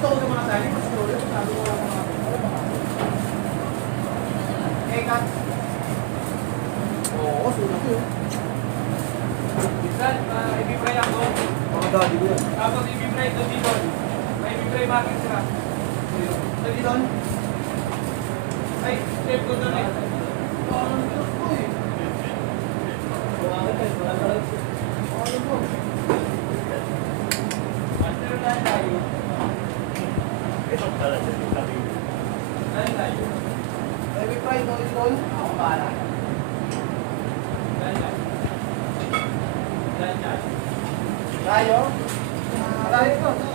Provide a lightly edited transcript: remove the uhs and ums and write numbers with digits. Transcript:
gusto ko sa mga sali, mas tuloy. Sabi ko lang mga cut. Oo, sulat yun. Minsan, i-fry ako. Dali ko yan. Tapos i-fry ito dito. May i-fry bakit sila? Dali doon. Ay, step ko doon eh. Parang ito ko eh. Master lang tayo. Ito pala sa tabi. Lang tayo. Ay, may fry doon. Ako para. Lang tayo. Lang tayo. Tayo? Tayo ko.